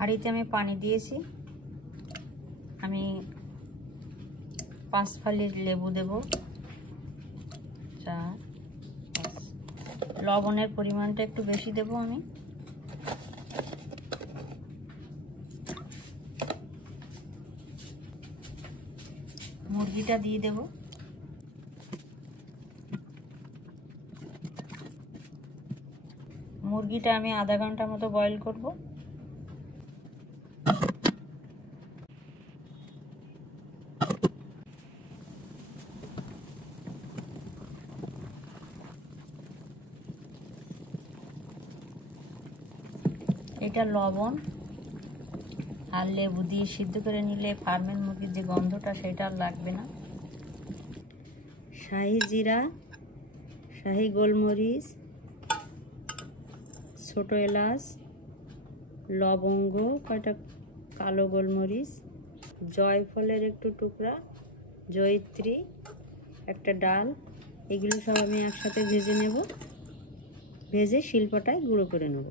হাঁড়িতে আমি পানি দিয়েছি। আমি 5 ফালি লেবু দেব। 4 5। লবণের পরিমাণটা একটু বেশি দেব আমি। মুরগিটা দিয়ে দেব। মুরগিটা আমি আধা ঘন্টা মতো বয়েল করব। এটা লবণ আর লেবু দিয়ে সিদ্ধ করে নিলে ফার্মের মুরগির যে গন্ধটা সেটা আর লাগবে না। শাহি জিরা, শাহি গোলমরিচ, ছোট এলাচ, লবঙ্গ, কয়টা কালো গোলমরিচ, জয়ফলের একটু টুকরা, জয়িত্রী, একটা ডাল, এগুলো সব আমি একসাথে ভেজে নেব। ভেজে শিলপাটায় গুঁড়ো করে নেব।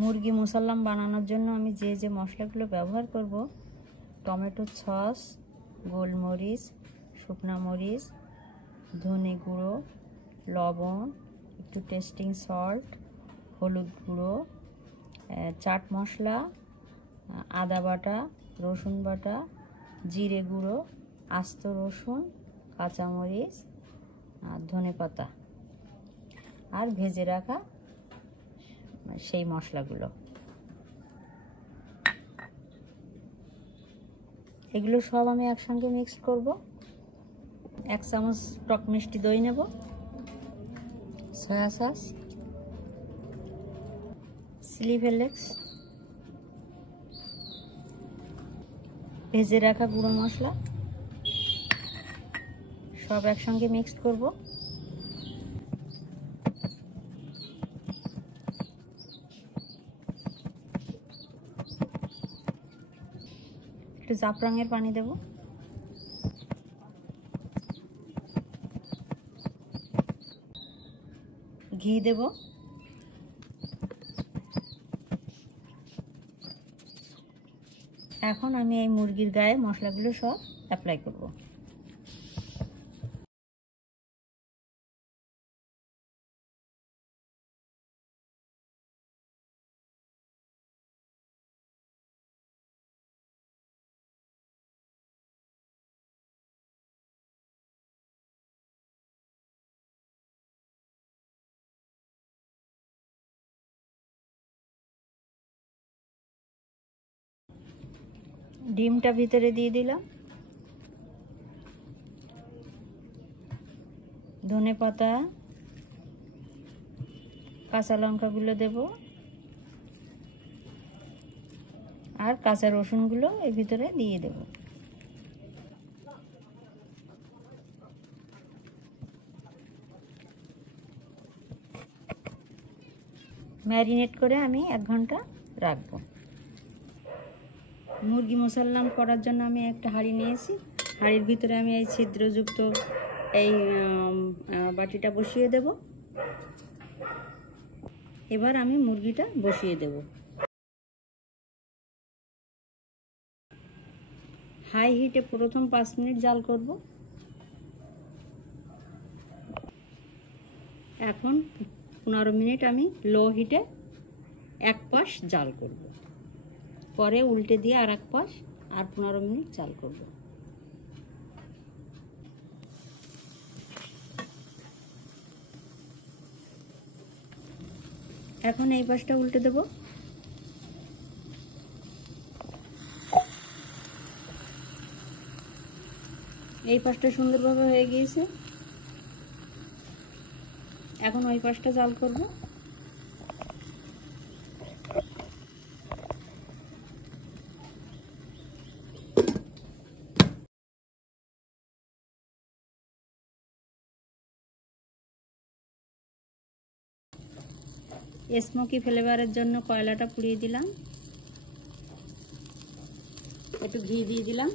মুরগি মুসাল্লাম বানানোর জন্য আমি যে যে মশলাগুলো ব্যবহার করব, টমেটো সস, গোলমরিচ, শুকনা মরিচ, ধনে গুঁড়ো, লবণ, একটু টেস্টিং সল্ট, হলুদ গুঁড়ো, চাট মশলা, আদা বাটা, রসুন বাটা, জিরে গুঁড়ো, আস্ত রসুন, কাঁচামরিচ, আর ধনে পাতা, আর ভেজে রাখা সেই মশলাগুলো। এগুলো সব আমি একসঙ্গে মিক্স করব। 1 চামচ টক মিষ্টি দই নেব, সয়া সস, চিলি ফ্লেক্স, ভেজে রাখা গুঁড়ো মশলা, সব একসঙ্গে মিক্স করব। একটু জাফরানের পানি দেব। ঘি দেব। এখন আমি এই মুরগির গায়ে মশলাগুলো সব অ্যাপ্লাই করব। ডিমটা ভিতরে দিয়ে দিলাম। ধনে পাতা, কাঁচা লঙ্কাগুলো দেব, আর কাঁচা রসুনগুলো এর ভিতরে দিয়ে দেব। ম্যারিনেট করে আমি 1 ঘন্টা রাখবো। মুরগি মুসাল্লাম করার জন্য আমি একটা হাঁড়ি নিয়েছি। হাঁড়ির ভিতরে আমি এই ছিদ্রযুক্ত এই বাটিটা বসিয়ে দেব। এবার আমি মুরগিটা বসিয়ে দেব। হাই হিটে প্রথম 5 মিনিট জাল করব। এখন 15 মিনিট আমি লো হিটে এক পাশ জাল করব। পরে উল্টে দিয়ে আর এক পাশ আর 15 মিনিট জাল করব। এখন এই পাশটা উল্টে দেব। এই পাশটা সুন্দরভাবে হয়ে গিয়েছে। এখন ওই পাশটা জাল করব। স্মোকি ফ্লেভারের জন্য কয়লাটা পুড়িয়ে দিলাম, একটু ঘি দিয়ে দিলাম।